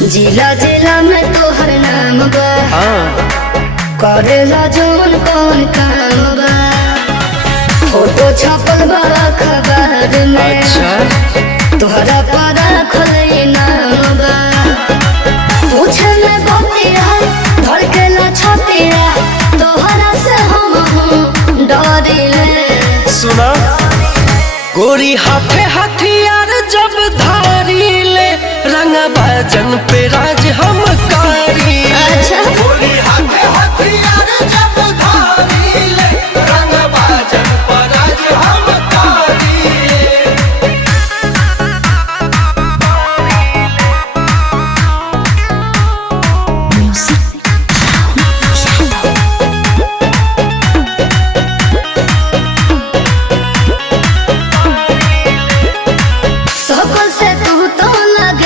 जिला जिला में तोहर नाम बा, करेला जोन कौन काम बा, फोटो छपल बा अखबार में, तोहरा पर रखल नाम बा। पूछे में बतिया धड़केला छतिया, तोहरा से हम डरिले। सुना गोरी हाथे हथियार जब धारी ले, रंग भजन पे